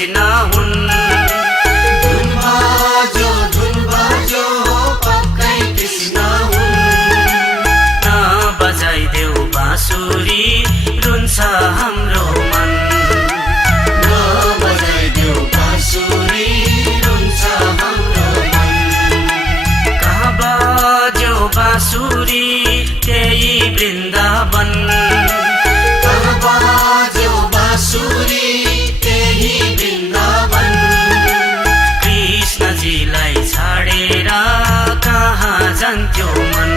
कृष्ण हुन्। धुन बाजो पक्कै कृष्ण हुन्। नबजाइदेऊ बाँसुरी रुन्छ हाम्रो मन। नबजाइदेऊ बाँसुरी रुन्छ हाम्रो मन। कहाँ बज्यो बाँसुरी त्यही वृन्दावन। कहाँ बज्यो बाँसुरी त्यही वृन्दावन। कृष्णजीलाई छाडेर कहाँ जान्थ्यो मन।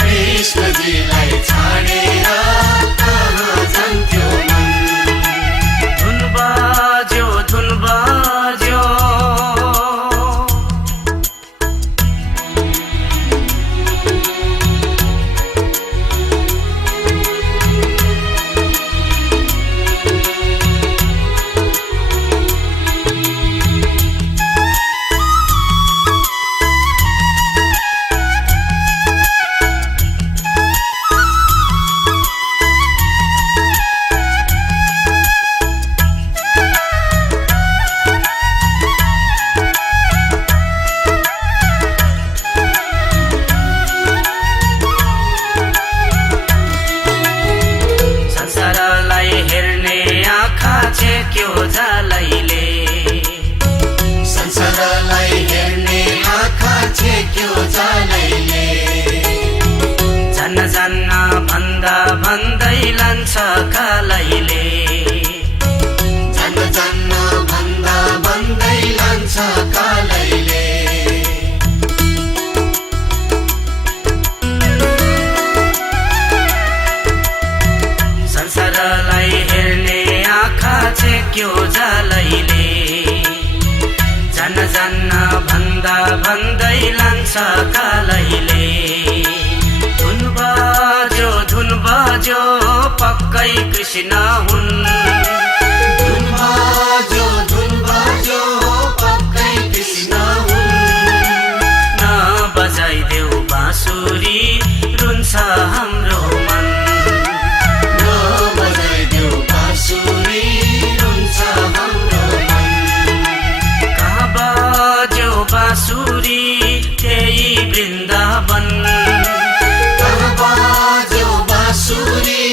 कृष्णजीलाई छाडेर कहाँ जान्थ्यो मन। धुन बज्यो धुन बज्यो छेक्यो जालैले। संसारलाई हेर्ने आँखा छेक्यो जालैले। जान्न जान्न भन्दा भन्दै लान्छ कालैले। जान्न जान्न भन्दा भन्दै लान्छ कालैले। संसारलाई हेर्ने आँखा छेक्यो जालैले। जान्न जान्न भन्दा भन्दै लान्छ कालैले। धुन बज्यो पक्कै कृष्ण हुन्। धुन बाजो पक्कै कृष्ण हुन्। नबजाइदेऊ बाँसुरी रुन्छ हाम्रो मन। नबजाइदेऊ बाँसुरी रुन्छ हाम्रो मन। कहाँ बज्यो बाँसुरी त्यही वृन्दावन। कहाँ बज्यो बाँसुरी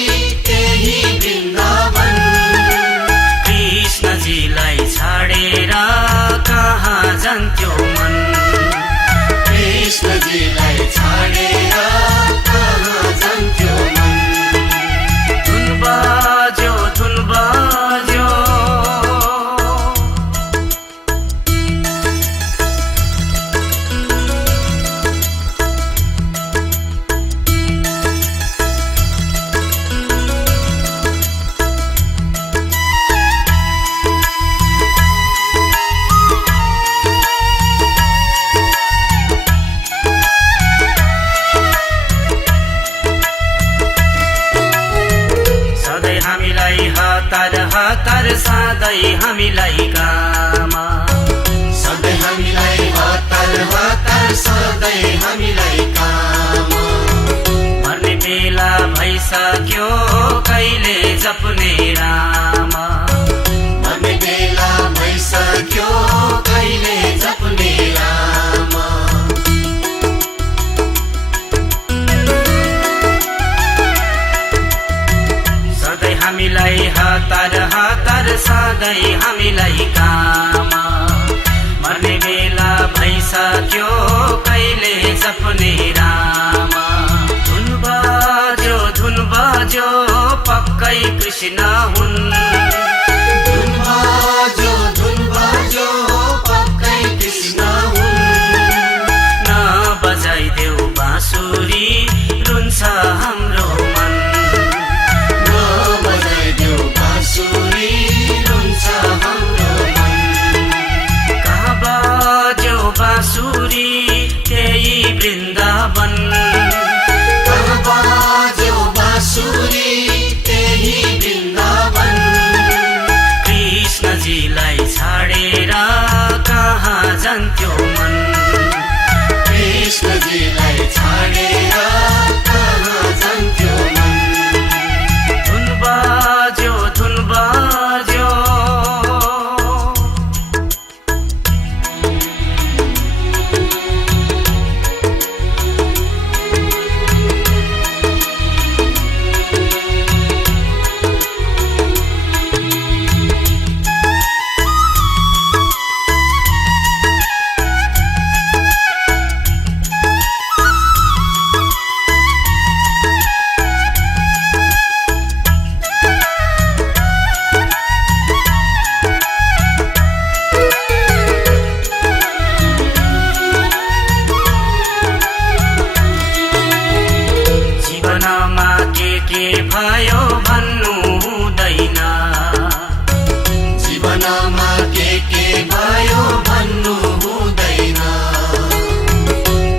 त्यही वृन्दावन। कृष्णजीलाई छाडेर कहाँ जान्थ्यो मन। कृष्णजीलाई छाडेर कहाँ जान्थ्यो मन। धुन बज्यो धुन बज्यो सधैँ हामीलाई हतार हतार सधैँ हामीलाई काम। सधैँ हामीलाई हतार हतार सधैँ हामीलाई काम। मर्ने बेला भइसक्यो कहिले जप्ने राम। मर्ने बेला भइसक्यो कहिले जप्ने राम। सधैँ हामीलाई हतार हतार सधैँ हामीलाई काम। मर्ने बेला भइसक्यो कहिले जप्ने राम। धुन बज्यो पक्कै कृष्ण हुन्। धुन बाजो पक्कै कृष्ण हुन्। नबजाइदेऊ बाँसुरी रुन्छ हाम्रो मन। नबजाइदेऊ बाँसुरी रुन्छ हाम्रो मन। कहाँ बज्यो बाँसुरी त्यही वृन्दावन। कहाँ बज्यो बाँसुरी त्यही वृन्दावन। के भयो भन्नु हुँदैन, जीवनमा के भयो भन्नु हुँदैन,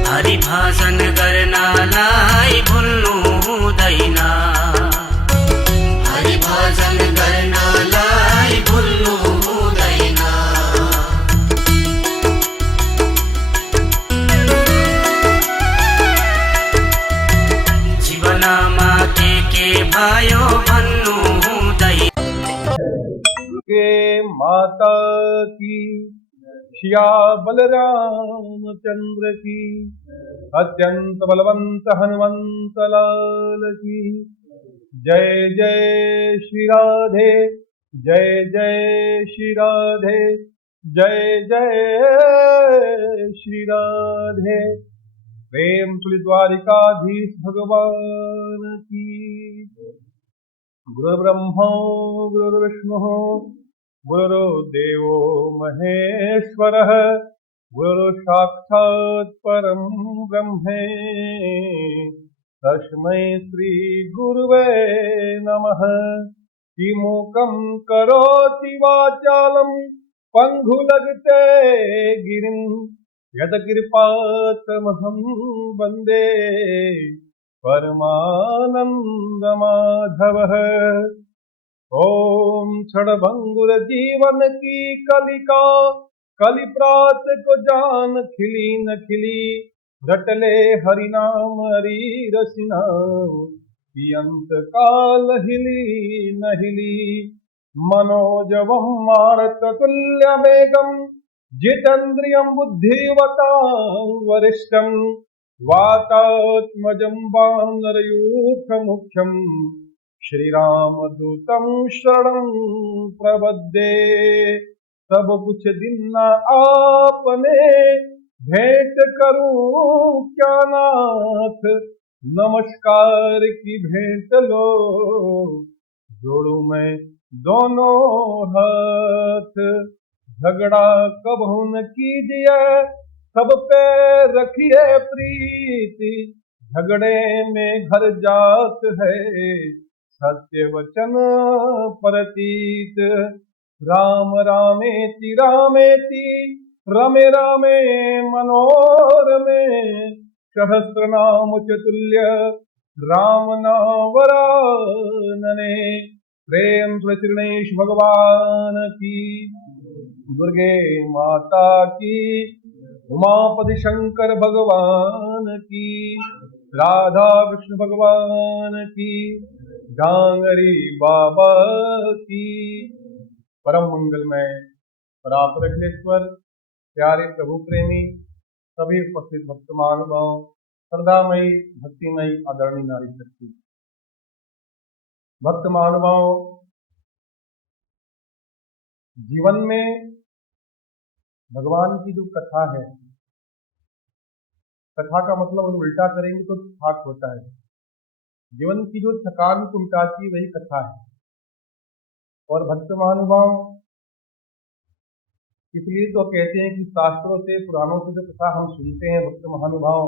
हरिभजन गर्नलाई भुल्नु हुँदैन, हरिभजन गर्नलाई भुल्नु हुँदैन। जीवनमा के भयो भन्नु हुँदैन। के माता की, श्या बलरामचंद्र की, अत्यंत बलवंत हनुमंत लाल की। जय जय श्री राधे, जय जय श्री राधे, जय जय श्री राधे। प्रेम तुलि द्वारिकाधीश भगवान की। गुरु ब्रह्मा गुरुर्विष्णु गुरुर्देवो महेश्वरः, गुरु साक्षात् परं ब्रह्म, तस्मै श्री गुरुवे नमः। किमुकं करोति वाचालं पंगुलगते गिरिं, यत्कृपातमहं वन्दे परमानन्दमाधवः। ओम क्षणभंगुर जीवन की कलिका, कलिप्रात को जान खिली न खिली, रटले हरिनाम हरि रसिना, कि अंत काल हिली न हिली। मनोजवं मारुततुल्य वेगं, जितेन्द्रियं बुद्धिमतां वरिष्ठं, वातात्मजं वानरयूथमुख्यं, श्रीरामदूतं शरणं प्रपद्ये। सब कुछ दिन आपने, भेंट करूं क्या नाथ, नमस्कार की भेंट लो, जोड़ू मैं दोनों हाथ। झगड़ा कबहू न कीजिए, सब पे रखिए प्रीति, झगड़े में घर जात है, सत्य वचन परतीत। राम रामेति रामेति, रमे रामे मनोरमे, सहस्रनाम तुल्य राम नाम वरानने। प्रेम श्रीगणेश भगवान की, दुर्गे माता की, उमापति शंकर भगवान की, राधा कृष्ण भगवान की, डांगरी बाबा की। परम मंगलमय परापरमेश्वर, प्यारे प्रभु प्रेमी, सभी उपस्थित भक्त महानुभाव, श्रद्धामयी भक्तिमयी आदरणीय नारी शक्ति भक्त महानुभाव, जीवन में भगवान की जो कथा है, कथा का मतलब हम उल्टा करेंगे तो थाक होता है। जीवन की जो थकान को मिटाती वही कथा है। और भक्त महानुभाव, इसलिए तो कहते हैं कि शास्त्रों से पुराणों से जो कथा हम सुनते हैं भक्त महानुभाव,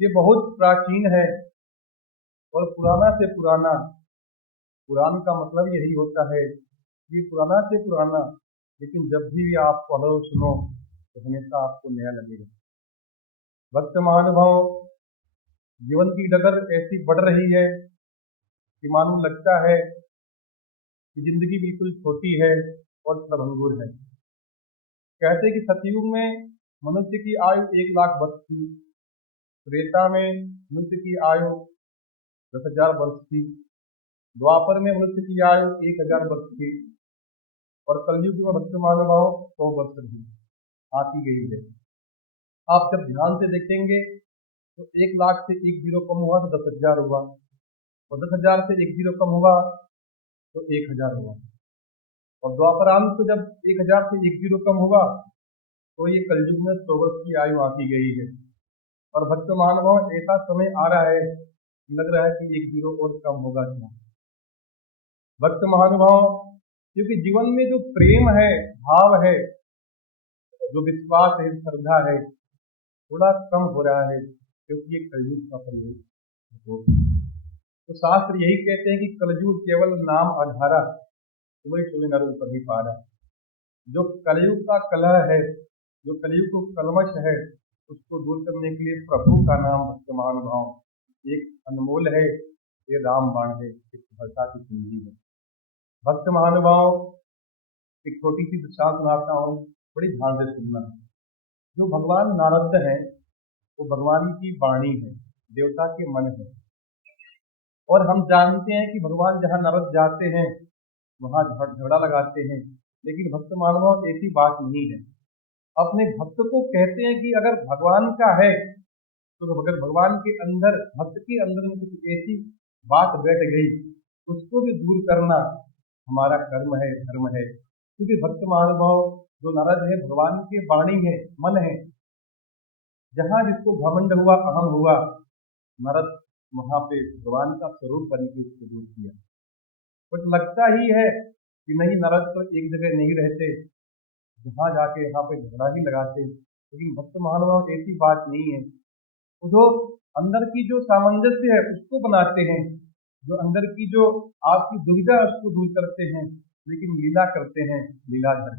ये बहुत प्राचीन है और पुराना से पुराना। पुराण का मतलब यही होता है, ये पुराना से पुराना, लेकिन जब भी आप पढ़ो सुनो तो हमेशा आपको नया लगेगा। भक्त महानुभाव, जीवन की डगर ऐसी बढ़ रही है कि मालूम लगता है कि जिंदगी बिल्कुल छोटी है और क्षणभंगुर है। कहते कि सतयुग में मनुष्य की आयु 1 लाख वर्ष थी, त्रेता में मनुष्य की आयु 10,000 वर्ष थी, द्वापर में मनुष्य की आयु 1,000 वर्ष थी, और कलयुग में भक्त महानुभाव 100 वर्ष रही आती गई है। आप जब ध्यान से देखेंगे तो 1 लाख से 1 जीरो कम हुआ तो 10,000 हुआ, और 10,000 से 1 जीरो कम हुआ तो 1,000 हुआ, और द्वापरांत को जब 1,000 से 1 जीरो कम हुआ तो ये कलयुग में 100 वर्ष की आयु आती गई है। और भक्त महानुभाव, ऐसा समय आ रहा है, लग रहा है कि 1 जीरो और कम होगा क्या। भक्त महानुभाव, क्योंकि जीवन में जो प्रेम है, भाव है, जो विश्वास है, श्रद्धा है, थोड़ा कम हो रहा है, क्योंकि ये कलयुग का प्रयोग हो। तो शास्त्र यही कहते हैं कि कलयुग केवल नाम आधारा, वही सुने नर ऊपर ही पारा। जो कलयुग का कलह है, जो कलयुग को कलमश है, उसको दूर करने के लिए प्रभु का नाम भक्त महानुभाव एक अनमोल है, ये रामबाण है, एक सहसा की कुंजी है। भक्त महानुभाव एक छोटी सी दृष्टांत सुनाता हूँ, बड़ी ध्यान से सुनना। जो भगवान नारद है वो भगवान की वाणी है, देवता के मन है। और हम जानते हैं कि भगवान जहाँ नारद जाते हैं वहाँ झगड़ा लगाते हैं, लेकिन भक्त महानुभाव ऐसी बात नहीं है। अपने भक्त को कहते हैं कि अगर भगवान का है तो अगर भगवान के अंदर, भक्त के अंदर में कुछ ऐसी बात बैठ गई, उसको भी दूर करना हमारा कर्म है, धर्म है। क्योंकि भक्त महानुभाव जो नारद है भगवान की वाणी है, मन है। जहाँ जिसको घमंड हुआ, अहम हुआ, नारद वहां पे भगवान का स्वरूप बन के उसको दूर किया। बट लगता ही है कि नहीं, नारद तो एक जगह नहीं रहते, जहाँ जाके यहाँ पे झगड़ा ही लगाते। लेकिन भक्त महानुभाव ऐसी बात नहीं है। वो अंदर की जो सामंजस्य है उसको बनाते हैं, जो अंदर की जो आपकी दुविधा उसको दूर करते हैं, लेकिन लीला करते हैं, लीलाधर।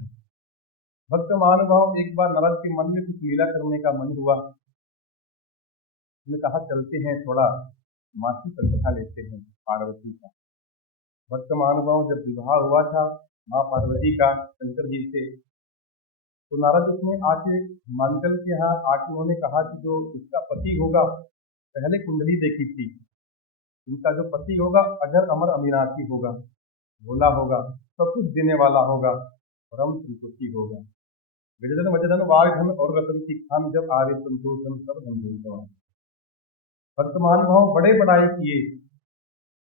भक्त महानुभाव एक बार नारद के मन में कुछ लीला करने का मन हुआ, उसने कहा चलते हैं थोड़ा मासी प्रतिष्ठा लेते हैं पार्वती का। भक्त महानुभाव जब विवाह हुआ था माँ पार्वती का शंकर जी से, तो नारद उसमें आके हिमांचल के यहाँ आके उन्होंने कहा कि जो इसका पति होगा, पहले कुंडली देखी थी, इनका जो पति होगा अजर अमर अविनाशी होगा, भोला होगा, सब कुछ देने वाला होगा, परम संतोषी होगा। गजधन वजधन वाघन और रतन की खान, जब आरे संतोषन सब धन। भक्त महानुभाव बड़े बड़ाई किए,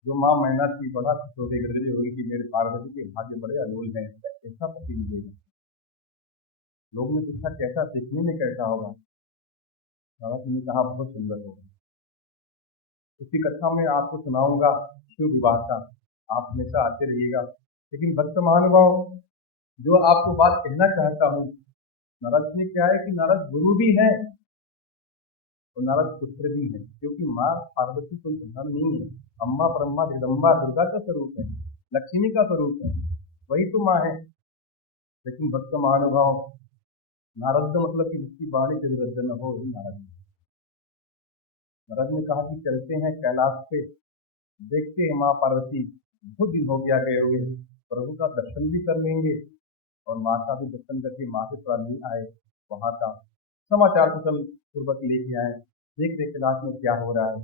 जो माँ मैना थी बड़ा खुश हो गई, गदगदी होगी कि मेरे पार्वती के भाग्य बड़े अनमोल हैं, ऐसा पति मिलेगा। लोग ने पूछा कैसा, देखने में कैसा होगा? नारद ने कहा बहुत सुंदर होगा। उसी कथा में आपको सुनाऊंगा शिव विवाह का, आप हमेशा आते रहिएगा। लेकिन भक्त महानुभाव जो आपको बात कहना चाहता हूँ, नारद ने क्या है कि नारद गुरु भी हैं और नारद पुत्र भी हैं, क्योंकि माँ पार्वती कोई संतान नहीं है। अम्मा ब्रह्मा जगदम्बा दुर्गा का स्वरूप है, लक्ष्मी का स्वरूप है, वही तो माँ है। लेकिन भक्त महानुभाव नारद मतलब कि जिसकी वाणी जगदर्शन हो, ही नारद। नारद ने कहा कि चलते हैं कैलाश पे, देखते हैं माँ पार्वती, बहुत दिन हो गया गए हुए, प्रभु का दर्शन भी कर लेंगे और माँ का भी दर्शन करके माँ से थोड़ा नहीं आए, वहाँ का समाचार कुशल पूर्वक लेके आए, देख देख कैलाश में क्या हो रहा है।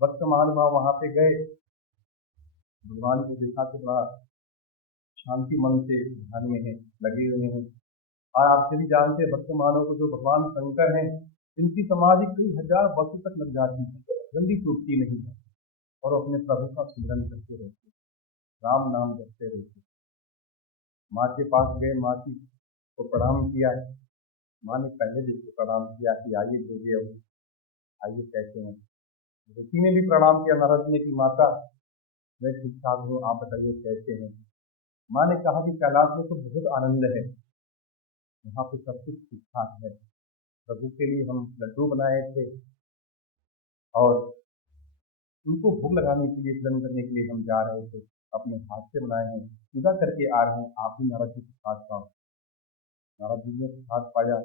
भक्त महानुभाव वहाँ पे गए, भगवान को देखा तो बड़ा शांति मन से ध्यान में है, लगे हुए हैं। और आप सभी जानते हैं भक्त महानुभाव को जो भगवान शंकर हैं, इनकी समाधि कई हजार वर्षों तक लग जाती है, जल्दी टूटती नहीं है, और अपने प्रभु का स्मरण करते रहते, राम नाम करते रहते। माँ के पास गए, माँ की को प्रणाम किया। माँ ने पहले दिन को प्रणाम किया कि आइए भेजे, अब आइए कैसे हैं। ऋषि ने भी प्रणाम किया नारद ने कि माता मैं ठीक ठाक हूँ, आप बताइए कैसे हैं। माँ ने कहा कि कैलाश में तो बहुत आनंद है, यहाँ पे सब कुछ ठीक ठाक है। प्रभु के लिए हम लड्डू बनाए थे और उनको भोग लगाने के लिए, ग्रहण करने के लिए हम जा रहे थे, अपने हाथ से बनाए हैं, पूजा करके आ रहे हैं, आप भी नारद जी के साथ पाओ। नारद जी ने प्रसाद पाया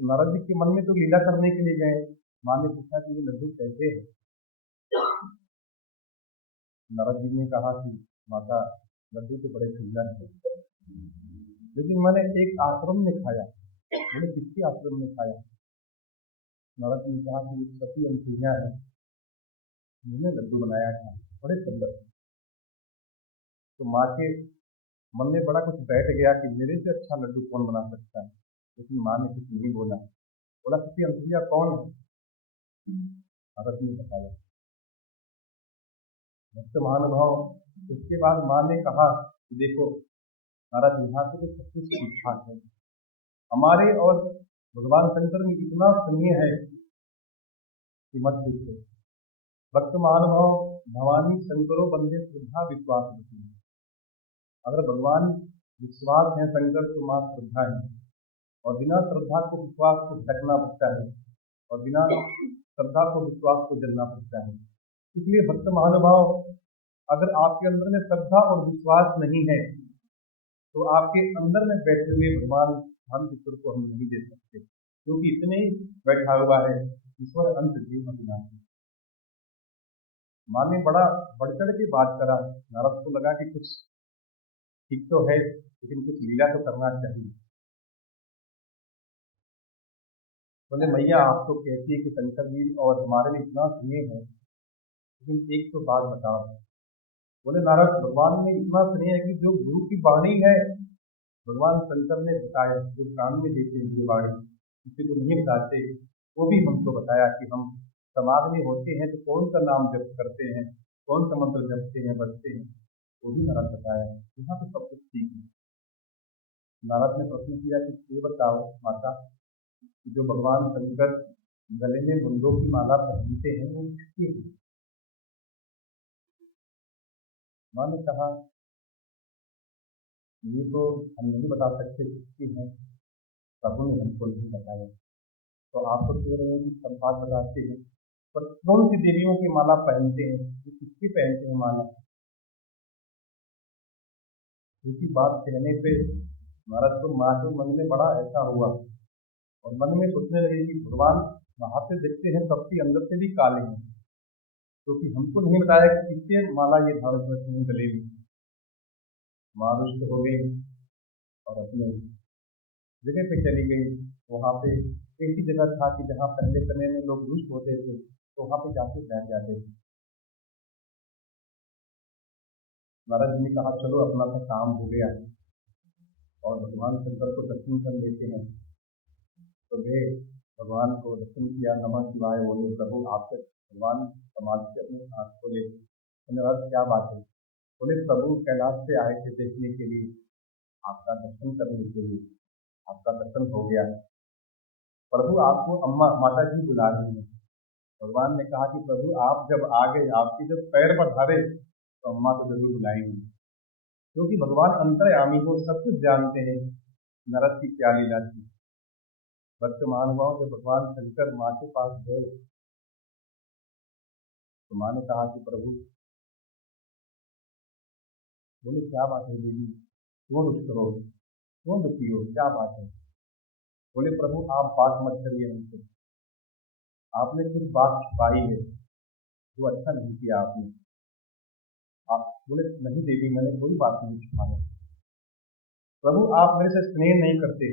तो नारद जी के मन में तो लीला करने के लिए गए। माँ ने पूछा कि ये लड्डू कैसे है? नारद जी ने कहा कि माता लड्डू तो बड़े सुंदर है, लेकिन मैंने एक आश्रम में खाया। बोले किसके आश्रम में खाया? नारद जी ने कहा कि सती अंतिया है, मैंने लड्डू बनाया था, बड़े सुंदर। तो माँ के मन में बड़ा कुछ बैठ गया कि मेरे से अच्छा लड्डू कौन बना सकता है। लेकिन माँ ने कुछ नहीं बोला। बोला सती अंतिया कौन है? नारद ने बताया, भक्त महानुभाव। उसके बाद माँ ने कहा कि देखो नारद, यहाँ से तो सब कुछ ठीक ठाक है, हमारे और भगवान शंकर में इतना स्नेह है कि मत पूछो। भक्त महानुभाव भवानी शंकरों बंदे श्रद्धा विश्वास होती है। अगर भगवान विश्वास है शंकर तो माँ श्रद्धा है, और बिना श्रद्धा को विश्वास को ढकना पड़ता है, और बिना श्रद्धा को विश्वास को जलना पड़ता है। इसलिए भक्त महानुभाव, अगर आपके अंदर में श्रद्धा और विश्वास नहीं है तो आपके अंदर में बैठे हुए भगवान ईश्वर को हम नहीं दे सकते, क्योंकि इतने ही बैठा हुआ है ईश्वर अंत जीव अविनाशी। माँ ने बड़ा बढ़ चढ़ के बात करा। नारद को लगा कि कुछ ठीक तो है, लेकिन कुछ लीला तो करना चाहिए। बोले मैया, आप तो कहती है कि शंकर जी और हमारे लिए इतना स्नेह है, लेकिन एक तो बात बताओ। बोले नारद, भगवान ने इतना स्नेह है कि जो गुरु की वाणी है, भगवान शंकर ने बताया, जो कान में देते हैं जो वाणी किसी को नहीं बताते, वो भी हमको बताया कि हम समाज में होते हैं तो कौन सा नाम जप करते हैं, कौन सा मंत्र जपते हैं, बजते हैं, वो भी नारद बताया। यहाँ तो सब कुछ ठीक है। नारद ने प्रश्न किया कि ये बताओ माता, जो भगवान शंकर गले में मुंडों की माला पहनते हैं वो किसकी है? माँ ने कहा ये तो हम नहीं बता सकते किसकी है, प्रभु ने हमको नहीं बताया। तो आप तो कह रहे हैं कि सब बात बताते हैं, पर कौन सी देवियों की माला पहनते हैं, किसकी पहनते हैं माला? उसी बात कहने पे नारद को माँ के मन में बड़ा ऐसा हुआ और मन में सोचने लगे कि भगवान बाहर से देखते हैं सबके अंदर से भी काले हैं, क्योंकि हमको नहीं बताया कि किसके माला ये धारण करते हैं गले में। माँ रुष्ट हो गई और अपने जगह पे चली गई। वहाँ पे ऐसी जगह था कि जहाँ पहले समय में लोग रुष्ट होते थे तो वहाँ पे जाके बैठ जाते थे। नारद जी ने कहा चलो अपना सा काम हो गया और भगवान शंकर को दर्शन कर लेते हैं। तो वे भगवान को दर्शन किया, नमः शिवाय बोले, प्रभु आपसे भगवान समाज से अपने हाथ को ले। नारद क्या बात है? बोले प्रभु कैलाश से आए थे देखने के लिए, आपका दर्शन करने के लिए, आपका दर्शन हो गया। प्रभु आपको अम्मा माता जी बुला रही है। भगवान ने कहा कि प्रभु आप जब आ गए, आपके जब पैर पधारे तो अम्मा को जरूर बुलाएंगे, क्योंकि भगवान अंतर्यामी हो, सब कुछ जानते हैं नरद की क्या लीला थी। भक्त महानुभाव जब भगवान शंकर माँ के पास गए तो माँ ने कहा कि प्रभु, बोले क्या बात है देवी, क्यों रुष्ट हो, क्यों दुखी हो, क्या बात है? बोले प्रभु आप बात मत करिए हमसे, आपने कुछ बात छुपाई है, वो अच्छा नहीं किया आपने। आप बोले नहीं देवी, मैंने कोई बात नहीं छुपाया। प्रभु आप मेरे से स्नेह नहीं करते,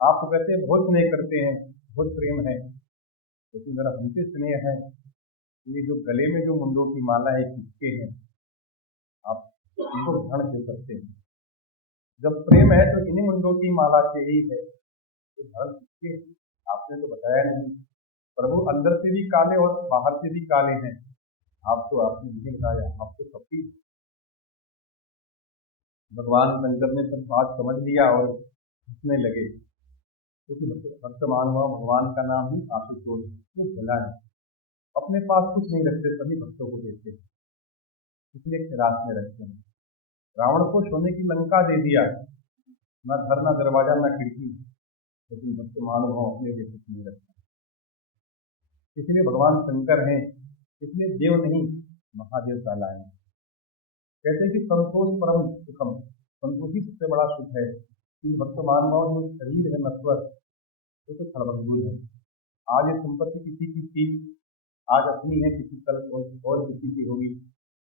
आप तो कहते हैं बहुत स्नेह करते हैं, बहुत प्रेम है, लेकिन मेरा हमसे स्नेह है। ये जो गले में जो मुंडों की माला है किसके हैं, आप इनको ग्रहण क्यों करते हैं? जब प्रेम है तो इन्हीं मुंडों की माला से ही है, तो धर्म किसके? आपने तो बताया नहीं। प्रभु अंदर से भी काले और बाहर से भी काले हैं, आप तो आपने नहीं बताया, आप तो कपटी। भगवान शंकर ने सब बात समझ लिया और हंसने लगे, क्योंकि भक्त महानुभाव भगवान का नाम ही आशुतोष, वो भला है, अपने पास कुछ नहीं रखते, सभी भक्तों को देते, इसलिए खैरात में रखते हैं। रावण को सोने की लंका दे दिया, न घर न दरवाजा न खिड़की, लेकिन भक्त महानुभाव अपने लिए कुछ नहीं रखते। इसलिए भगवान शंकर हैं, इसलिए देव नहीं महादेव कहलाए। कहते हैं कि संतोष परम सुखम, संतोषी सबसे बड़ा सुख है। कि भक्त महानुभाव जो शरीर है नश्वर, वो तो क्षणभंगुर है। आज ये संपत्ति किसी की थी, आज अपनी है, किसी कल और किसी की होगी,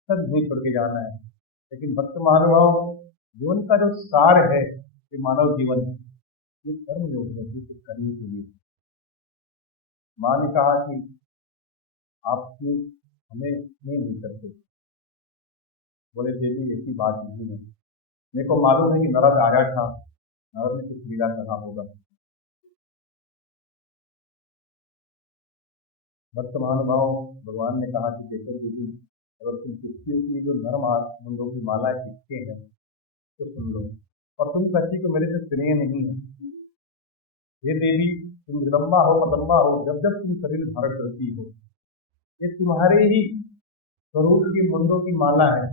सब यही छोड़ के जाना है। लेकिन भक्त महानुभाव जीवन का जो सार है, ये मानव जीवन है, ये कर्म योग है, जो कुछ करने के लिए। माँ ने कहा कि आप हमें नहीं करते। बोले देवी ऐसी बात नहीं है, मेरे को मालूम है कि नरक आया था, नरक ने कुछ लीला कहा होगा। भक्त महानुभाव भगवान ने कहा कि देखो देवी, अगर तुम किसी की जो नर्म मुंडों की माला किसके हैं तो सुन लो, और तुम कहती को मेरे से स्नेह नहीं है। ये देवी, तुम जगदम्बा हो पदम्बा हो, जब जब तुम शरीर धारण करती हो, ये तुम्हारे ही स्वरूप की मुंडों की माला है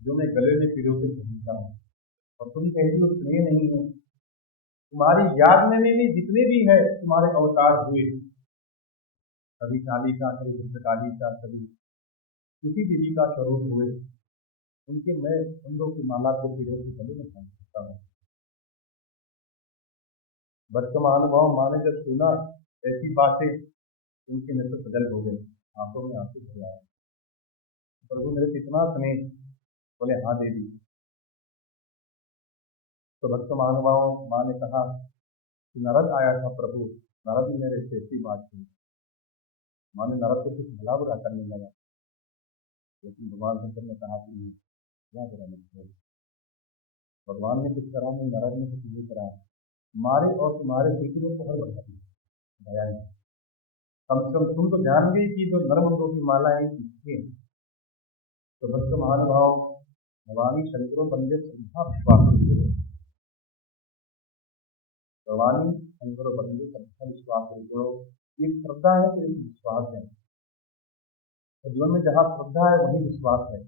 जो मैं गले में पिरो के पहनता हूँ, और तुम कहती हो स्नेह नहीं है। तुम्हारी याद में भी जितने भी है तुम्हारे अवतार हुए, कभी काली का, कभी भद्रकाली का, कभी किसी देवी का स्वरूप हुए, उनके मैं फूलों की माला को पिरो के गले में बांध सकता हूँ। वर्तमान भाव माँ ने जब सुना ऐसी बातें, उनके नेत्र सजल हो गए, आंखों में आंसू भर आए। प्रभु मेरे कितना स्नेह, बोले हाँ देवी। तो भक्त महानुभाव माँ ने कहा कि नारद आया था प्रभु, नारद ने मेरे से ऐसी बात की। माँ ने नारद को कुछ भला बुरा करने लगा, लेकिन भगवान शंकर ने कहा कि क्या बुरा मत करो, भगवान ने कुछ करा नहीं, नारद ने कुछ नहीं करा, हमारे और तुम्हारे बीच में बहुत बढ़ा दी दया नहीं। कम से कम तुम तो जान गई कि जो नर्मदों की माला है किसकी है। तो भक्त महानुभाव भवानी शंकरों बंदे श्रद्धा विश्वास करो, भवानी शंकरों बंदे श्रद्धा विश्वास करो। एक श्रद्धा है तो एक विश्वास है, तो जीवन में जहाँ श्रद्धा है वही विश्वास है।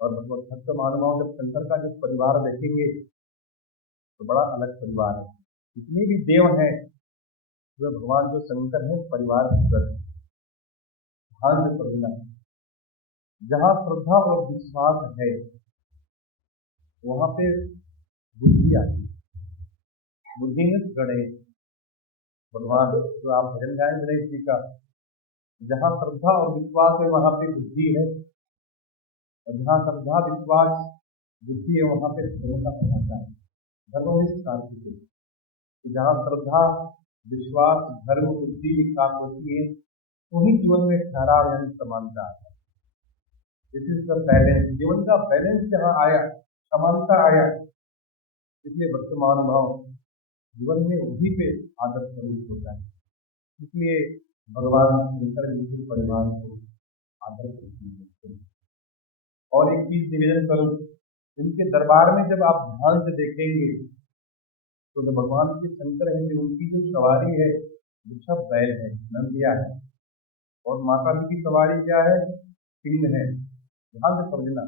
और भक्त महानुभाव जब शंकर का जब परिवार देखेंगे तो बड़ा अलग परिवार है। जितने भी देव हैं वे भगवान जो शंकर है परिवार ध्यान से समझना, जहाँ श्रद्धा और विश्वास है वहाँ पे बुद्धि आती है। बुद्धि में गणेश भगवान जो आप भजन गाएं गणेश जी का, जहाँ श्रद्धा और विश्वास है वहाँ पे बुद्धि है, और जहाँ श्रद्धा विश्वास बुद्धि है वहाँ पे धर्म का पता है। धर्म में शांति है, जहाँ श्रद्धा विश्वास धर्म बुद्धि विकास होती है वही जीवन में ठहराव यानी समानता आता है। दिस इज द बैलेंस, जीवन का बैलेंस जहाँ आया, समानता आया, इसलिए वर्तमान भाव जीवन में वही पे आदर्श स्वरूप होता है। इसलिए भगवान शंकर जी के परिवार को आदर्श देते हैं। और एक चीज निवेदन करूं, इनके दरबार में जब आप ध्यान से देखेंगे तो जो भगवान के शंकर हैं उनकी जो सवारी है वृषभ बैल है, नंदिया है, और माता जी की सवारी क्या है, सिंह है। ध्यान से समझना,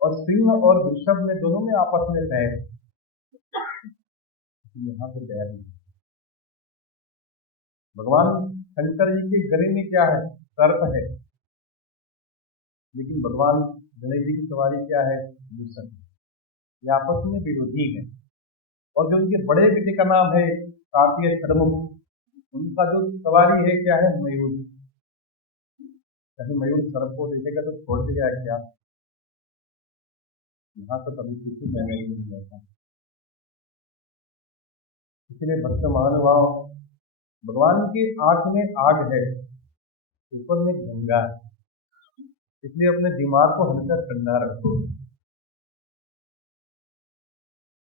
और सिंह और वृषभ में दोनों में आपस में बैर, यहाँ पे बैर नहीं। भगवान शंकर जी के गले में क्या है, सर्प है, लेकिन भगवान गणेश जी की सवारी क्या है, वृषभ। ये आपस में विरोधी है। और जो उनके बड़े बेटे का नाम है कार्तिकेय षडमुख, उनका जो सवारी है क्या है, मयूर। कहीं मयूर सर्प को देखेगा तो छोड़ देगा क्या, यहाँ तो कभी किसी में नहीं रहता। इसलिए भक्त महानुभाव भगवान की आंख में आग है, ऊपर में गंगा है, इसलिए अपने दिमाग को हमेशा ठंडा रखो।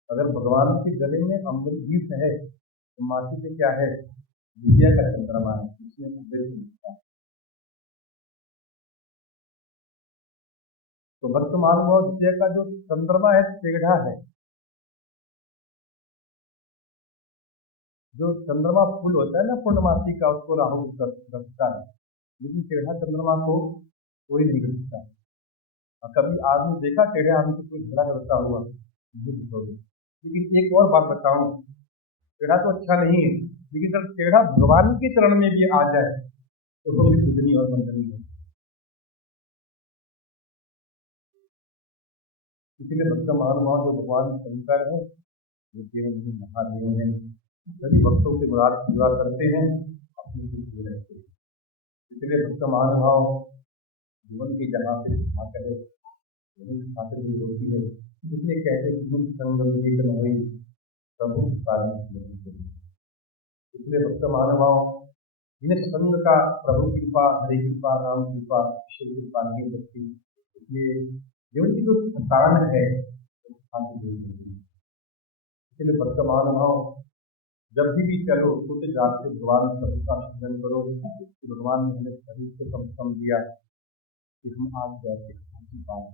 अगर भगवान के गले में अमृत है तो माटी पे क्या है, विद्या का चंद्रमा है, इसमें उदय मिलता है। तो वर्तमान में विद्या का जो चंद्रमा है टेढ़ा है, जो चंद्रमा फूल होता है ना पूर्णमासी का, उसको राहु रखता है, लेकिन टेढ़ा चंद्रमा को कोई नहीं रखता। और कभी आदमी देखा टेढ़े आदमी को कोई झगड़ा करता हुआ नहीं दिखोगे। लेकिन एक और बात बताऊं, टेढ़ा तो अच्छा नहीं है, लेकिन जब टेढ़ा भगवान के चरण में भी आ जाए तो वो भी पूजनी और वंदनीय है। इसलिए भक्त महानुभाव जो भगवान शंकर है वो केवल नहीं महादेव है, सभी भक्तों के मुराद पूरा करते हैं, अपने से दूर रहते हैं। इसलिए भक्त महानुभाव जीवन की जहाँ पे इच्छा करे वही खातिर भी होती है। इसलिए कहते हैं कि संग विवेक न होई प्रभु कारण। इसलिए भक्त महानुभाव जिन्हें संग का प्रभु कृपा, हरि कृपा, राम कृपा, शिव कृपा नहीं सकती, इसलिए जीवन की जो थकान है शांति दूर होती है। इसलिए भक्त महानुभाव जब भी चलो कुछ जाके भगवान सबका चिंतन करो कि भगवान ने हमें शरीर को कम दिया कि हम आज जाके शांति पाए।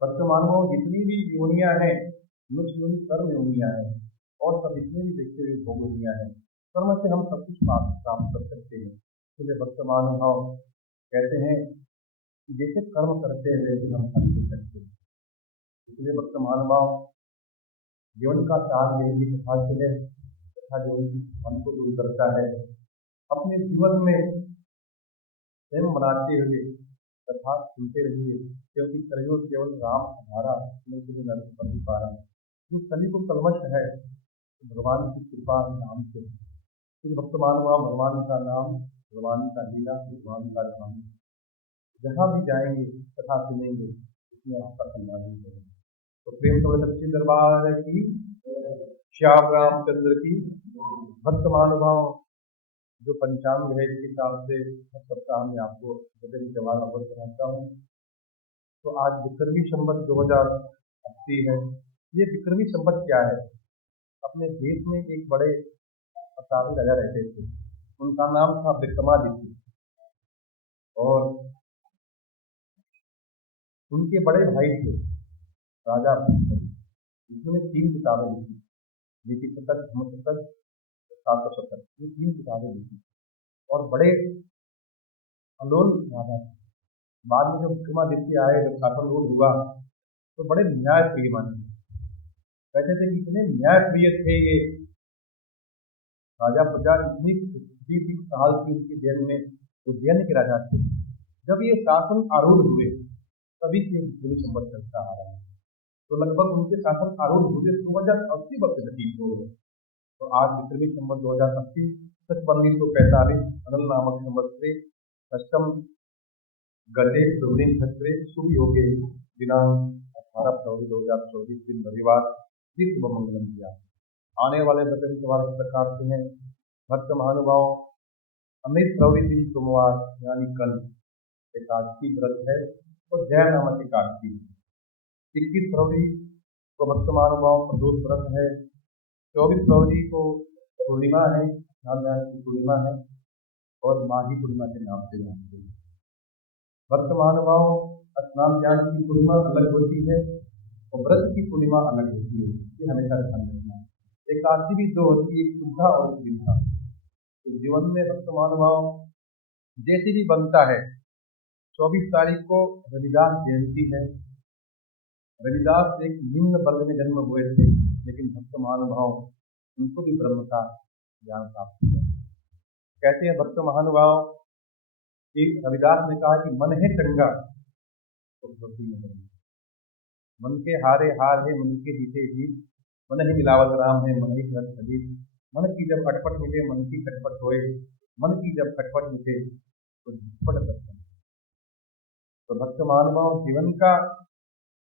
भक्त महानुभाव जितनी भी योनियां हैं, मनुष्य योनि कर्म योनियां हैं, और सब जितने भी देखते हुए भोग योनियां हैं, कर्म से हम सब कुछ प्राप्त कर सकते हैं। इसलिए भक्त महानुभाव कहते हैं कि जैसे कर्म करते हैं वैसे हम फल ले सकते हैं। इसलिए भक्त महानुभाव जीवन का सार यही तथा है, तथा जीवन की मन को दूर करता है। अपने जीवन में स्वयं बनाते हुए कथा सुनते रहिए, क्योंकि कलयुग केवल राम हमारा लेकिन नरक पर भी पारा। जो कली को कलमश है, तो भगवान की कृपा नाम से फिर वर्तमान हुआ, भगवान का नाम, भगवान का लीला, भगवान का धाम। जहाँ भी जाएंगे कथा सुनेंगे, इसमें आपका कल्याण होगा। तो प्रेम तो सच्चे दरबार की, श्याम रामचंद्र की। भक्त महानुभाव, जो पंचांग है जिस हिसाब से सप्ताह में आपको जगह जवान अवध कराता हूँ। तो आज विक्रमी संवत 2080 है। ये विक्रमी संवत क्या है? अपने देश में एक बड़े प्रतापी राजा रहते थे, उनका नाम था विक्रमादित्य, और उनके बड़े भाई थे राजा बृहस्पति। जिन्होंने 3 किताबें लिखी, नीति शतक, धर्म शतक, शास्त्र शतक, ये 3 किताबें लिखी और बड़े अलोल राजा थे। बाद में जब विक्रमादित्य आए, जब शासन रूढ़ हुआ, तो बड़े न्यायप्रिय माने, कहते थे कि इतने न्यायप्रिय थे ये राजा, प्रजा इतनी खुशी थी, साल थी उनके जैन में, उज्जैन के राजा थे। जब ये शासन आरूढ़ हुए, तभी से विक्रमी संवत चलता आ रहा है। तो लगभग उनके शासन आरूढ़ हुए 2080 वर्ष व्यतीत हो गए। तो आज विक्रमी संवत 2080 1945 अनल नामक संवत्सरे अष्टम गते रोहिणी नक्षत्रे शुभ योगे दिनांक 18 फरवरी 2024 दिन रविवार श्री शुभ मंगलम किया। आने वाले वचन सवार इस प्रकार से हैं। भक्त महानुभाव, 19 फरवरी दिन सोमवार यानी कल एकादशी व्रत है और जय नामक एकादशी। 21 फरवरी को भक्त महानुभाव प्रदोष व्रत है। 24 फरवरी को पूर्णिमा है, स्नान की पूर्णिमा है और माघी पूर्णिमा के नाम से जानते हैं। भक्त महानुभाव, स्नान ध्यान की पूर्णिमा अलग होती है और व्रत की पूर्णिमा अलग होती है, ये हमेशा ध्यान रखना है। एकादशी भी 2 होती है, एक शुद्धा और एक दीर्घा। तो जीवन में भक्त महानुभाव जैसे भी बनता है, 24 तारीख को रविदास जयंती है। रविदास एक निम्न वर्ग में जन्म हुए थे, लेकिन भक्त महानुभाव उनको भी ब्रह्म का ज्ञान प्राप्त हुआ। कहते हैं भक्त महानुभाव, एक रविदास ने कहा कि मन है चंगा तो धोती में बनी, मन के हारे हार है, मन के जीते जीत, मन ही मिलावट राम है, मन ही घर खलील। मन की जब अटपट मिटे, मन की खटपट होए, मन की जब खटपट मिटे तो झटपट दर्शन। तो भक्त महानुभाव, जीवन का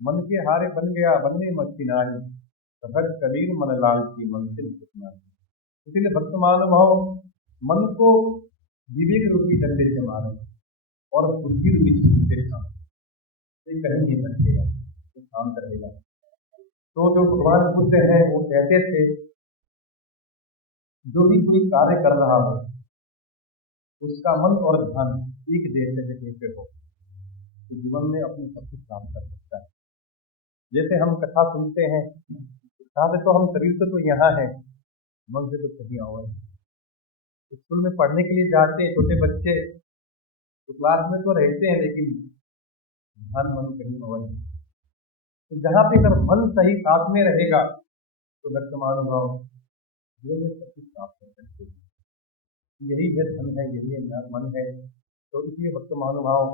मन के हारे बन गया, बनने मस्ती नाही, सहज कबीर मन लाल की मंजिल कितना। इसलिए भक्त महानुभाव मन को विवेक रूपी डंडे से मारे और बुद्धि रूपी से शांत, ये कहीं नहीं भटकेगा, तो शांत रहेगा। तो जो भगवान बुद्ध हैं वो कहते थे, जो भी कोई कार्य कर रहा हो उसका मन और ध्यान एक जैसे जगह पे हो, तो जीवन में अपने सब कुछ काम कर सकता है। जैसे हम कथा सुनते हैं, साथ तो हम शरीर से तो यहाँ है, मन से तो कहीं और है। स्कूल में पढ़ने के लिए जाते हैं छोटे बच्चे, तो क्लास में तो रहते हैं, लेकिन ध्यान मन कहीं और है। तो जहाँ पे अगर मन सही साथ में रहेगा तो भक्त महानुभाव जीवन में सब कुछ प्राप्त कर सकते हैं। यही है धन है, यही है मन है। तो इसलिए भक्त महानुभाव,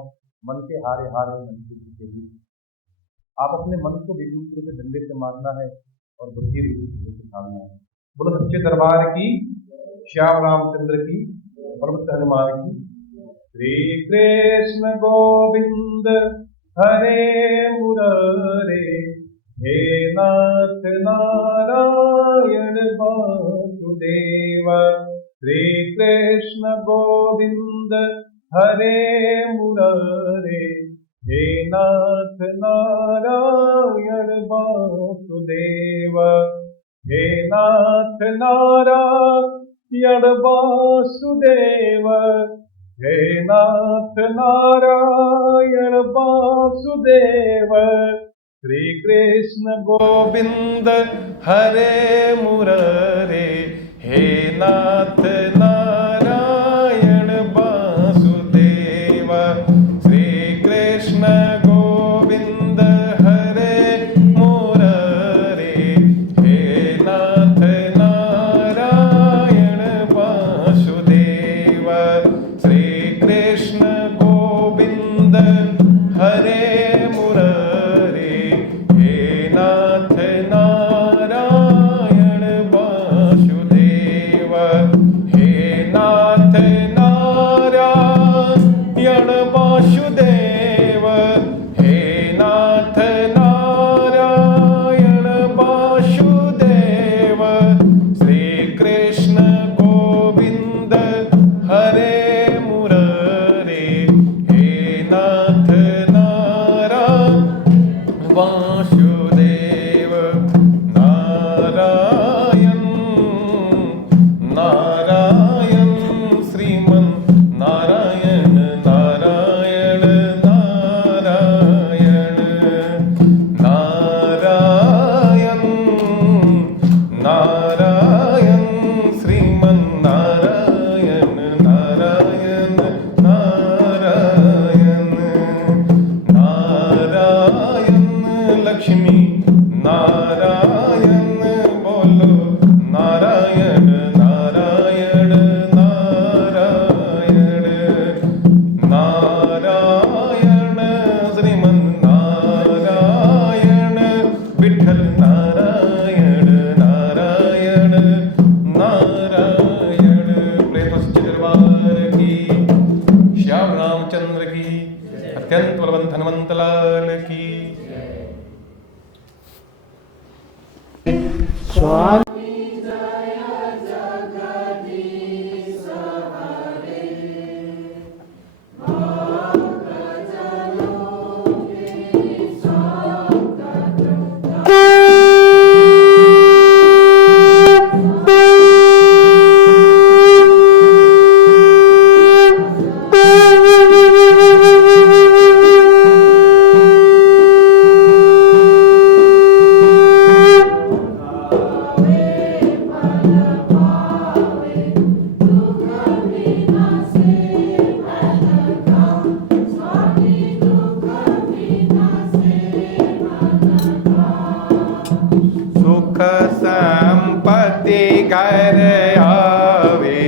मन के हारे हारे, मन के जीते जीत। आप अपने मन को विभूति के डंडे से मारना है और बुद्धि से साधना है। बोलो सच्चे दरबार की, श्याम रामचंद्र की, परम हनुमान की। श्री कृष्ण गोविंद हरे मुरारे, हे नाथ नारायण वासुदेव। श्री कृष्ण गोविंद हरे मुरारे, हे नाथ नारायण वासुदेव। हे नाथ नारायण वासुदेव, हे नाथ नारायण वासुदेव। श्री कृष्ण गोविंद हरे मुरारे, हे नाथ नारायण वासुदेव। श्री कृष्ण गोविंद हरे मुरारे, हे नाथ नारायण वासुदेव। श्री कृष्ण गोविंद हरे मुरारे, हे नाथ नारायण वासुदेव, हे नाथ नारायण वासुदेव, हे नाथ नारायण वासुदेव, श्री कृष्ण गोविंद हरे मुरारे, हे नाथ नारायण वासुदेव, नारायण नारायण श्रीमन नारायण नारायण नारायण नारायण नारायण श्रीमन नारायण नारायण नारायण नारायण लक्ष्मी नारायण बोलो नारायण नारायण नारायण नारायण श्रीमन नारायण विठ्ठल नारायण नारायण नारायण। प्रेम सच्चे दरबार की, श्याम रामचंद्र की, अत्यंत बलवंत हनुमंत लाल की। सुख संपत्ति घर आवे,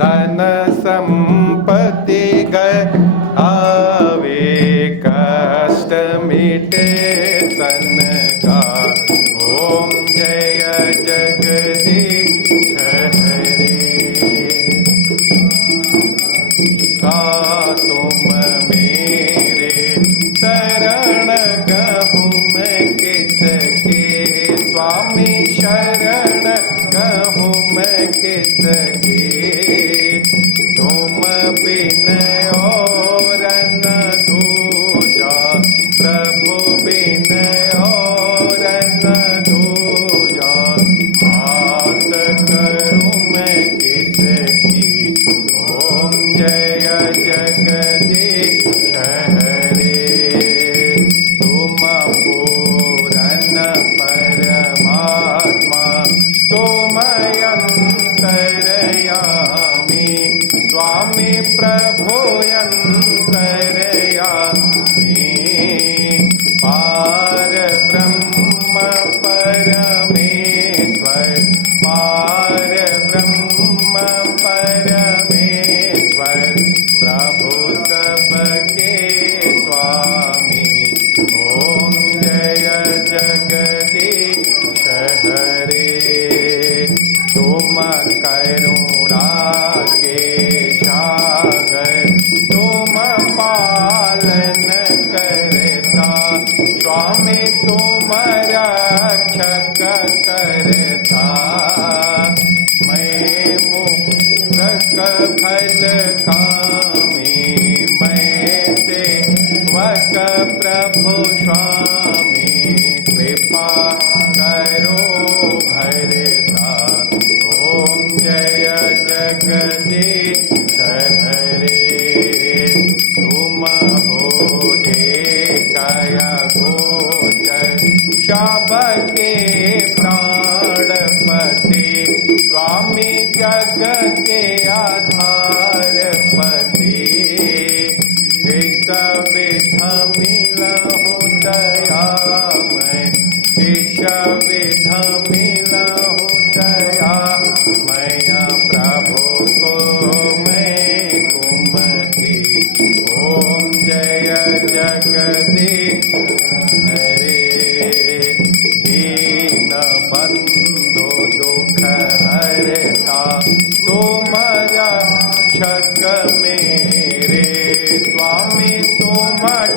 धन संपत्ति घर आवे, कष्ट मिटे तन का। ओम जय जगदीश हरे, का तुम मेरे शरण कहूँ मैं किसके, स्वामी शरण कहूँ मैं किसके, तुम बिन और न दूजा, प्रभु बिन और न दूजा, आस करूँ मैं किसकी। ओम जय जगदीश हरे, तुम पूरन परमात्मा, तुम अंतर्यामी, स्वामी प्रभु अंतर्यामी, पार ब्रह्म परमेश्वर, पार ब्रह्म परमेश्वर, प्रभु सबके स्वामी। ओम जय जगदीश हरे, तुम करुणा के सागर, तुम पालन करता, स्वामी तुम रक्षक करता। मैं मूर्ख फल कामी, मैं सेवक प्रभु स्वामी, कृपा करो भरता। ओम जय जगदीश हरे, तुम हो एकया गोचर, सबके प्राणपति, स्वामी जग के आधारपति, किस विध मिलहु दयामय, किस विध मिलहु दयामय, प्रभु को मैं कुमति। ओम जय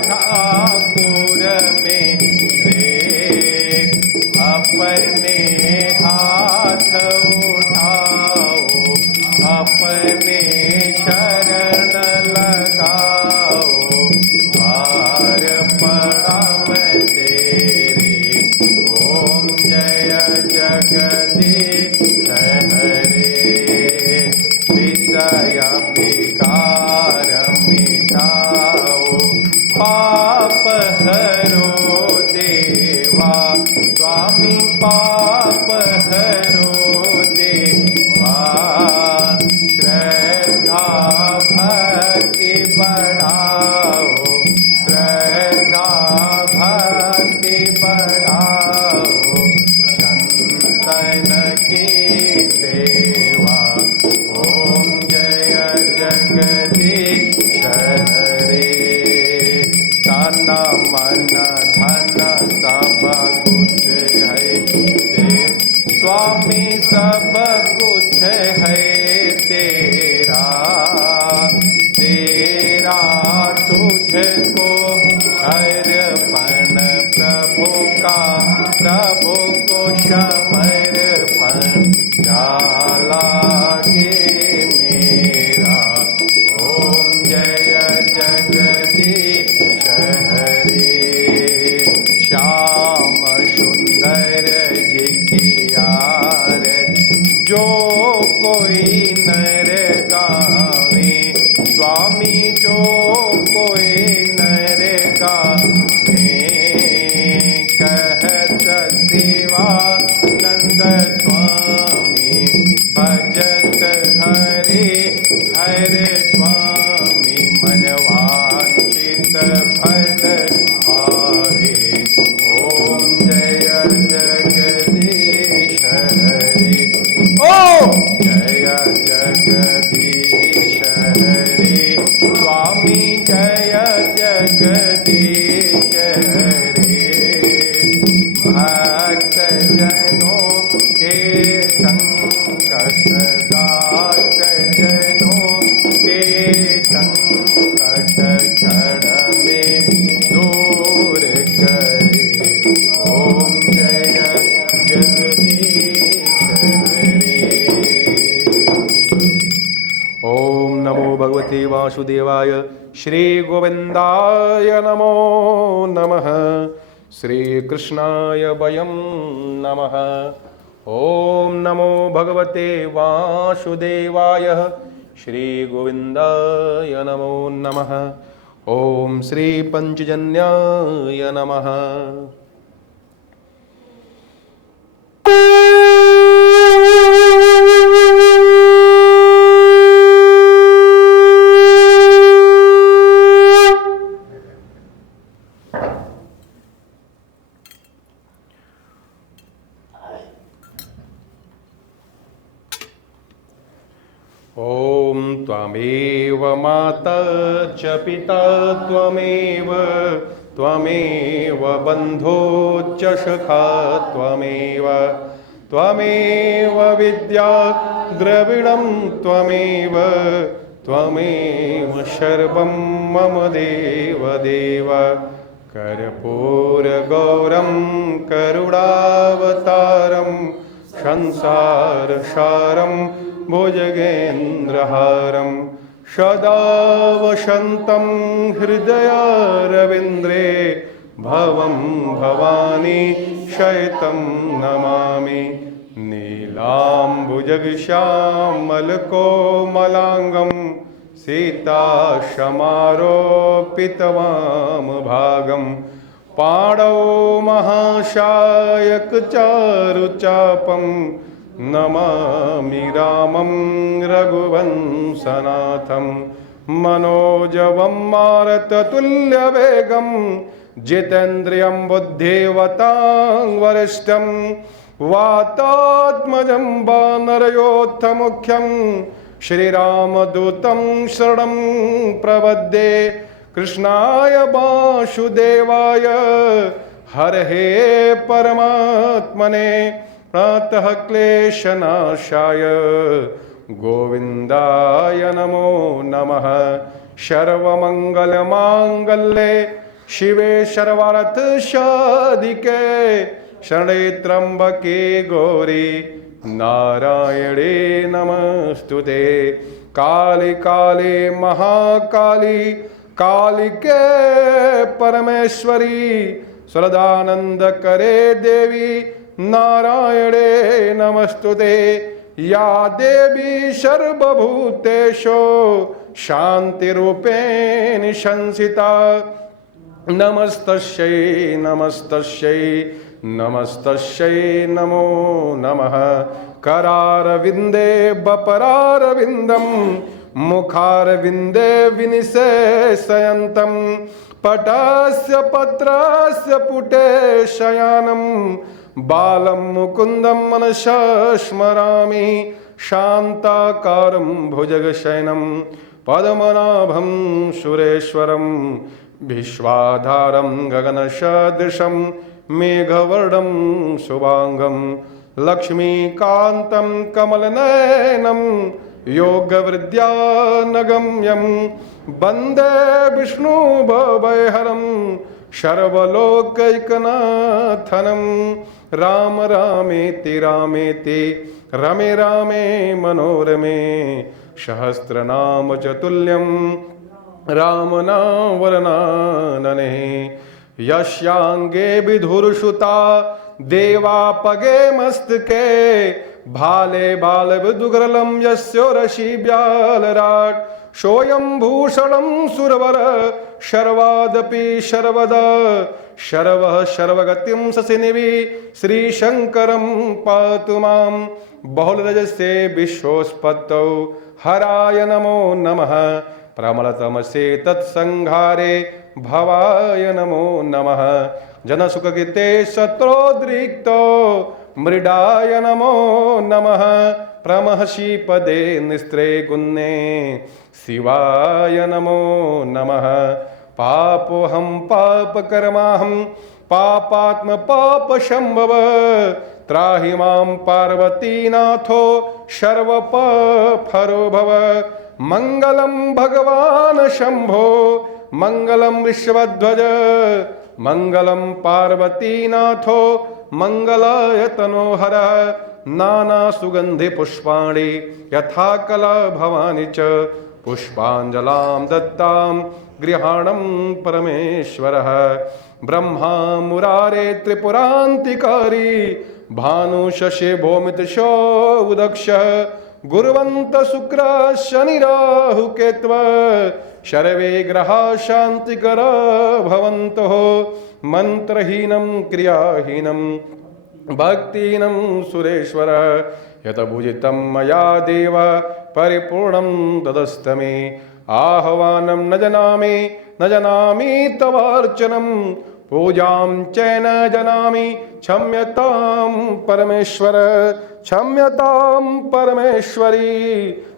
ठाकुर मेरे अपने हाथ उठाओ, अपने शरण लगाओ, पार पड़ा मैं तेरे। ओम जय जगदीश हरे, विषय विकार मिटाओ, पाप हरो देवा, स्वामी पाप हरो देवा। श्रद्धा भक्ति बढ़ाओ, श्रद्धा भक्ति बढ़ाओ, चिंतन की सेवा। ओम जय जगदीश हरे, तन मन धन सब कुछ है ते, स्वामी सब कुछ है तेरा, तेरा तुझको अर्पण प्रभु का, प्रभु को समर्पण क्या लागे मेरा। ओम जय जगदीश हरे, श्याम सुंदर जी की आरती जो कोई नर गावे, स्वामी जो कोई नर गावे, कहत शिवानंद स्वामी, भजत हरे हरे स्वामी, मनवांचित फल पावे। ओम जय जगदीश हरे, ओम जय जगदीश हरे, स्वामी जय जगदीश हरे। भक्त जनों के संकट, दास जनों के संकट क्षण में दूर करे। ओम जय जगदीश हरे। ओम नमो भगवते वासुदेवाय, श्री गोविंदाय नमो नमः, श्री कृष्णाय वयं नमः। ओम नमो भगवते वासुदेवाय, श्री गोविंदाय नमो नमः। ओम श्री पंचजन्याय नमः। ओम त्वमेव माता च पिता त्वमेव, त्वमेव बन्धो च सखा त्वमेव, त्वमेव विद्या द्रविणं त्वमेव, त्वमेव सर्वं मम देव देव। कर्पूरगौरं करुणावतारं, संसारसारं भुजगेन्द्रहारं, सदा वसन्तं हृदयारविन्द्रे, भवं भवानी शयतं नमामि। नीलाम्बुजगश्यामलकोमलाङ्गं, सीताशमारोपितवामभागं, पाणौ महाशायकचारुचापं, नमामि रामं रघुवंशनाथं। मनोजवं मारुततुल्यवेगं, जितेन्द्रियं बुद्धिवतां वरिष्ठं, वातात्मजं वानरयोत्तमुख्यं, श्रीरामदूतं शरणं प्रपद्ये। कृष्णाय वासुदेवाय हरहे परमात्मने, प्रातः क्लेशनाशाय गोविन्दाय नमो नमः। सर्वमंगलमांगल्ये शिवे सर्वार्थ साधिके शरणे त्र्यंबके गौरी नारायणे नमस्तुते। काली काली महाकाली कालिके परमेश्वरी सदानंद करे देवी नारायणे नमस्तुते। या देवी सर्वभूतेषु शांतिरूपेण संस्थिता नमस्तस्यै नमस्तस्यै नमस्तस्यै नमो नमः। करारविंदे बपरारविंदम मुखारविंदे विनिशयन्तं पटस्य पत्रस्य पुटे शयानं बालं मुकुन्दं मनसा स्मरामि। शान्ताकारं भुजगशयनं पद्मनाभं सुरेश्वरं विश्वाधारं गगनसदृशं मेघवर्णं शुभांगं लक्ष्मीकान्तं कमलनयनं योगविद्यानगम्यं वन्दे विष्णुभवहरं सर्वलोकैकनाथनं। राम रामेति रामेति रमे रामे मनोरमे सहस्रनाम चतुल्यं रामनाम वरनानने। यस्यांगे विधुरसुता देवा पगे मस्तके भाले बाल विदुग्रलं यस्यो रशि ब्यालराट सोयं भूषणं सुरवर शर्वादपि शर्वदा शर्वः शर्वगतिं ससिनिवि श्रीशंकरं पातु मां। बहुलरजसे विश्वोत्पत्तौ हराय नमो नमः। प्रमलतमसे तत्संहारे भवाय नमो नमः। जनसुखगीते शत्रोद्रिक्तो मृडाय नमो नमः। प्रमहसि पदे निस्त्रे गुन्ने शिवाय नमो नमः। पापोऽहं पापकर्माहं पापात्म पापशम्भव त्राहि मां पार्वतीनाथो सर्वपापहरो भव। मंगलम भगवान शंभो मंगलम विश्वध्वज मंगलम पार्वतीनाथो मंगलाय तनोहर। नाना सुगंधि पुष्पाणि यथा कला भवानि च पुष्पांजलां दत्तां गृहाणं परमेश्वरः। ब्रह्मा मुरारे त्रिपुरान्तिकारी भानुशशे भौमितशो उदक्ष गुरुवंत शुक्र शनि राहु केत्व सर्वे ग्रहा शांतिकर भवन्तु। मंत्रहीनं क्रियाहीनं भक्तिहीनं सुरेश्वर यत भुजितं मया देव परिपूर्णं तदस्तमे। आह्वानं न जानामि तवार्चनं पूजां च न जानामि क्षम्यतां परमेश्वर क्षम्यतां परमेश्वरी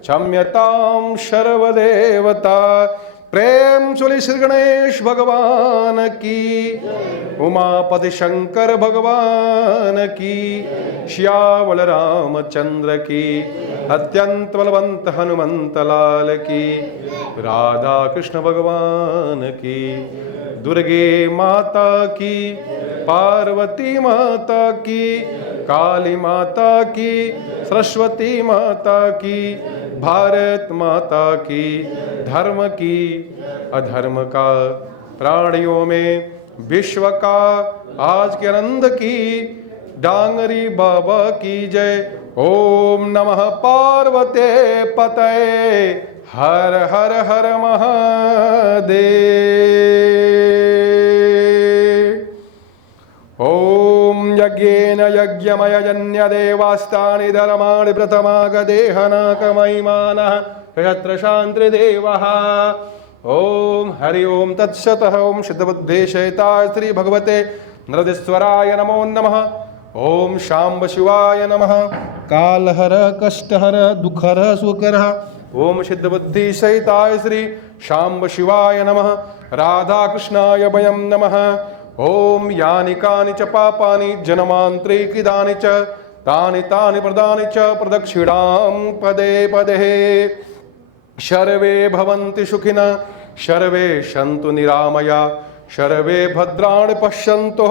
क्षम्यतां सर्वदेवता। प्रेम सुली श्री गणेश भगवान की उमापति शंकर भगवान की श्यावल रामचंद्र की अत्यंत बलवंत हनुमंत लाल की राधा कृष्ण भगवान की दुर्गे माता की पार्वती माता की काली माता की सरस्वती माता की भारत माता की धर्म की अधर्म का प्राणियों में विश्व का आज के आनंद की डांगरी बाबा की जय। ओम नमः पार्वते पतये हर हर हर महादेव। ओम यज्ञेन यज्ञमयजन्य देवास्तानि धर्माणि प्रथमागदेहनाकमहिमानः क्षत्र शान्तिदेवः। ओम हरि ओम तत्सतः। ओम सिद्धबुद्धे शयताय श्री भगवते नरदेश्वराय नमो नमः। ओम शाम्ब शिवाय नमः। कालहर कष्टहर दुःखहर सुखहर। ओम सिद्धबुद्धि सहिताय श्री शाम्ब शिवाय नमः। राधा कृष्णाय वयं नमः। ओम यानि कानि च पापानि जन्मान्तरिकृतानि च तानि तानि प्रदानि च प्रदक्षिणां पदे पदे। सर्वे भवन्ति सुखिनः सर्वे सन्तु निरामया सर्वे भद्राणि पश्यन्तु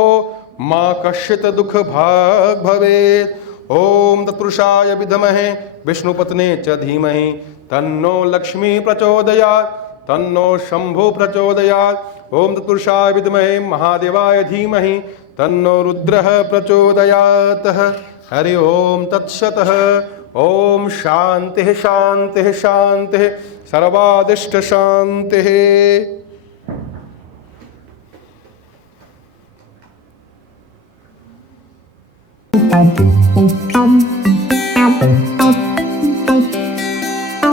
मा कश्चित् दुःखभाग् भवेत्। ओम तत्पुरुषाय विद्महे विष्णुपत्ने च धीमहि तन्नो लक्ष्मी प्रचोदयात् तन्नो शंभु प्रचोदयात्। ओम तत्पुरुषाय विद्महे महादेवाय धीमहि तन्नो रुद्रः प्रचोदयात्। हरि ओम तत्सतः। ओम शांति शांति शांति सर्वादिष्ट शांति। Thank you.